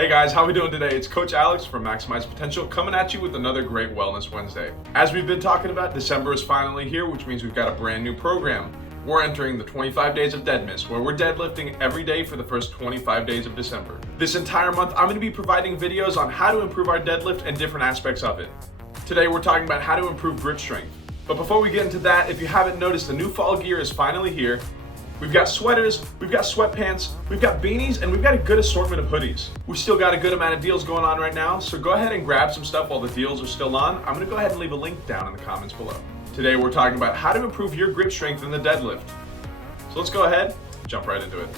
Hey guys, how we doing today? It's Coach Alex from Maximize Potential coming at you with another great Wellness Wednesday. As we've been talking about, December is finally here, which means we've got a brand new program. We're entering the 25 Days of Deadmas, where we're deadlifting every day for the first 25 days of December. This entire month, I'm going to be providing videos on how to improve our deadlift and different aspects of it. Today, we're talking about how to improve grip strength. But before we get into that, if you haven't noticed, the new fall gear is finally here. We've got sweaters, we've got sweatpants, we've got beanies, and we've got a good assortment of hoodies. We've still got a good amount of deals going on right now, so go ahead and grab some stuff while the deals are still on. I'm gonna go ahead and leave a link down in the comments below. Today we're talking about how to improve your grip strength in the deadlift. So let's go ahead, jump right into it.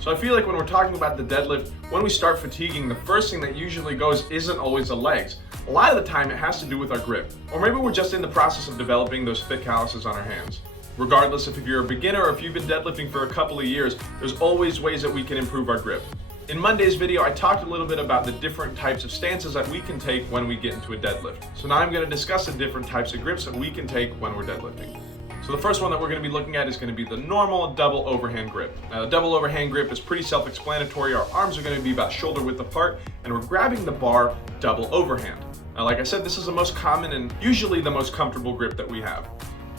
So I feel like when we're talking about the deadlift, when we start fatiguing, the first thing that usually goes isn't always the legs. A lot of the time it has to do with our grip. Or maybe we're just in the process of developing those thick calluses on our hands. Regardless if you're a beginner or if you've been deadlifting for a couple of years, there's always ways that we can improve our grip. In Monday's video, I talked a little bit about the different types of stances that we can take when we get into a deadlift. So now I'm going to discuss the different types of grips that we can take when we're deadlifting. So the first one that we're going to be looking at is going to be the normal double overhand grip. Now the double overhand grip is pretty self-explanatory. Our arms are going to be about shoulder width apart and we're grabbing the bar double overhand. Now like I said, this is the most common and usually the most comfortable grip that we have.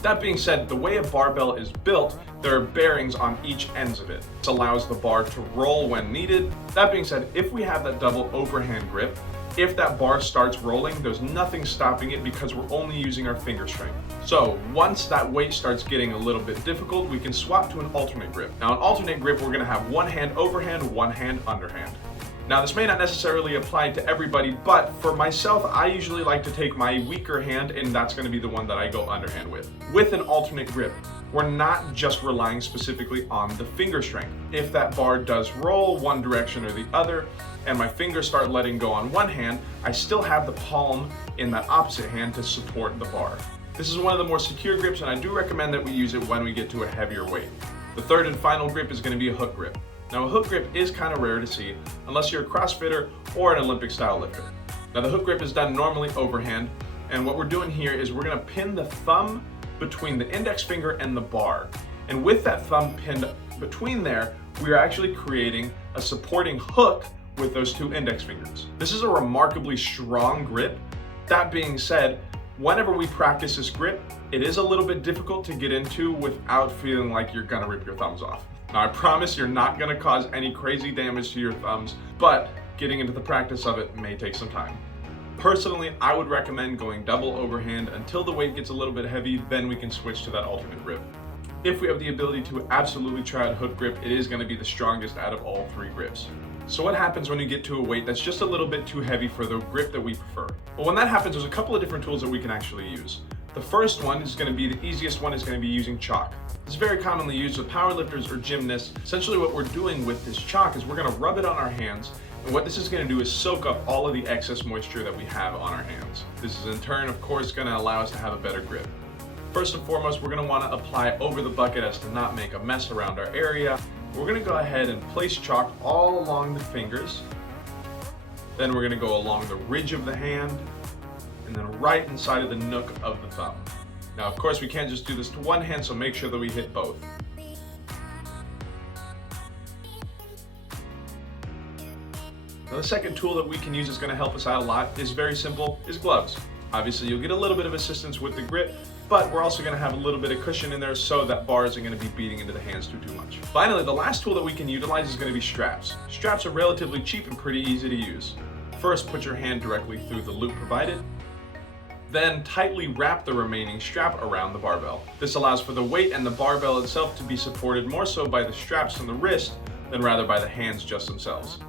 That being said, the way a barbell is built, there are bearings on each ends of it. This allows the bar to roll when needed. That being said, if we have that double overhand grip, if that bar starts rolling, there's nothing stopping it because we're only using our finger strength. So once that weight starts getting a little bit difficult, we can swap to an alternate grip. Now an alternate grip, we're gonna have one hand overhand, one hand underhand. Now this may not necessarily apply to everybody, but for myself, I usually like to take my weaker hand and that's gonna be the one that I go underhand with. With an alternate grip, we're not just relying specifically on the finger strength. If that bar does roll one direction or the other, and my fingers start letting go on one hand, I still have the palm in that opposite hand to support the bar. This is one of the more secure grips and I do recommend that we use it when we get to a heavier weight. The third and final grip is gonna be a hook grip. Now a hook grip is kind of rare to see unless you're a CrossFitter or an Olympic style lifter. Now the hook grip is done normally overhand, and what we're doing here is we're gonna pin the thumb between the index finger and the bar. And with that thumb pinned between there, we are actually creating a supporting hook with those two index fingers. This is a remarkably strong grip. That being said, whenever we practice this grip, it is a little bit difficult to get into without feeling like you're gonna rip your thumbs off. Now I promise you're not gonna cause any crazy damage to your thumbs, but getting into the practice of it may take some time. Personally, I would recommend going double overhand until the weight gets a little bit heavy, then we can switch to that alternate grip. If we have the ability to absolutely try out hook grip, it is gonna be the strongest out of all three grips. So what happens when you get to a weight that's just a little bit too heavy for the grip that we prefer? Well, when that happens, there's a couple of different tools that we can actually use. The first one is going to be the easiest one, is going to be using chalk. It's very commonly used with powerlifters or gymnasts. Essentially what we're doing with this chalk is we're going to rub it on our hands, and what this is going to do is soak up all of the excess moisture that we have on our hands. This is in turn, of course, going to allow us to have a better grip. First and foremost, we're going to want to apply over the bucket as to not make a mess around our area. We're going to go ahead and place chalk all along the fingers. Then we're going to go along the ridge of the hand, and then right inside of the nook of the thumb. Now, of course, we can't just do this to one hand, so make sure that we hit both. Now, the second tool that we can use that's going to help us out a lot is very simple, is gloves. Obviously, you'll get a little bit of assistance with the grip, but we're also going to have a little bit of cushion in there so that bar isn't going to be beating into the hands too much. Finally, the last tool that we can utilize is going to be straps. Straps are relatively cheap and pretty easy to use. First, put your hand directly through the loop provided. Then tightly wrap the remaining strap around the barbell. This allows for the weight and the barbell itself to be supported more so by the straps on the wrist than rather by the hands just themselves.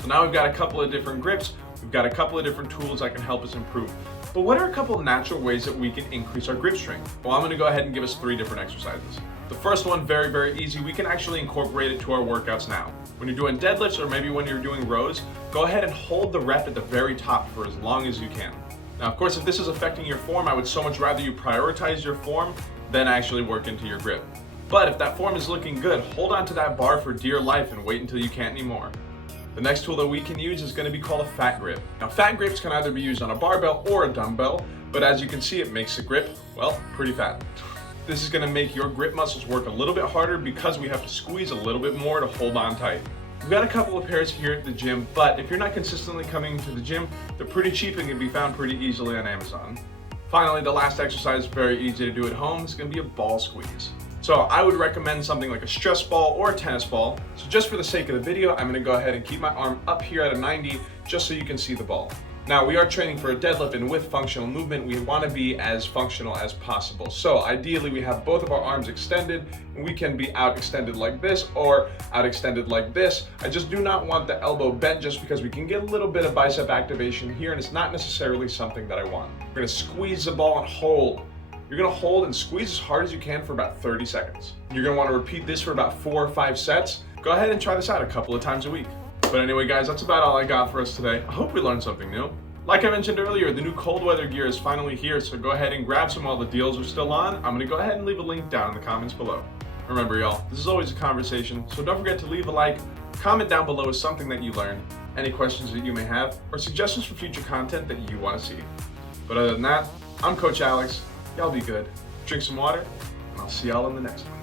So now we've got a couple of different grips, we've got a couple of different tools that can help us improve. But what are a couple of natural ways that we can increase our grip strength? Well, I'm going to go ahead and give us 3 different exercises. The first one, very, very easy. We can actually incorporate it to our workouts now. When you're doing deadlifts or maybe when you're doing rows, go ahead and hold the rep at the very top for as long as you can. Now, of course, if this is affecting your form, I would so much rather you prioritize your form than actually work into your grip. But if that form is looking good, hold on to that bar for dear life and wait until you can't anymore. The next tool that we can use is going to be called a fat grip. Now, fat grips can either be used on a barbell or a dumbbell, but as you can see, it makes the grip, well, pretty fat. This is gonna make your grip muscles work a little bit harder because we have to squeeze a little bit more to hold on tight. We've got a couple of pairs here at the gym, but if you're not consistently coming to the gym, they're pretty cheap and can be found pretty easily on Amazon. Finally, the last exercise is very easy to do at home. It's gonna be a ball squeeze. So I would recommend something like a stress ball or a tennis ball. So just for the sake of the video, I'm gonna go ahead and keep my arm up here at a 90 just so you can see the ball. Now we are training for a deadlift, and with functional movement, we wanna be as functional as possible. So ideally we have both of our arms extended, and we can be out extended like this or out extended like this. I just do not want the elbow bent just because we can get a little bit of bicep activation here, and it's not necessarily something that I want. We're gonna squeeze the ball and hold. You're gonna hold and squeeze as hard as you can for about 30 seconds. You're gonna wanna repeat this for about 4 or 5 sets. Go ahead and try this out a couple of times a week. But anyway guys, that's about all I got for us today. I hope we learned something new. Like I mentioned earlier, the new cold weather gear is finally here, so go ahead and grab some while the deals are still on. I'm gonna go ahead and leave a link down in the comments below. Remember y'all, this is always a conversation, so don't forget to leave a like, comment down below with something that you learned, any questions that you may have, or suggestions for future content that you wanna see. But other than that, I'm Coach Alex. Y'all be good, drink some water, and I'll see y'all in the next one.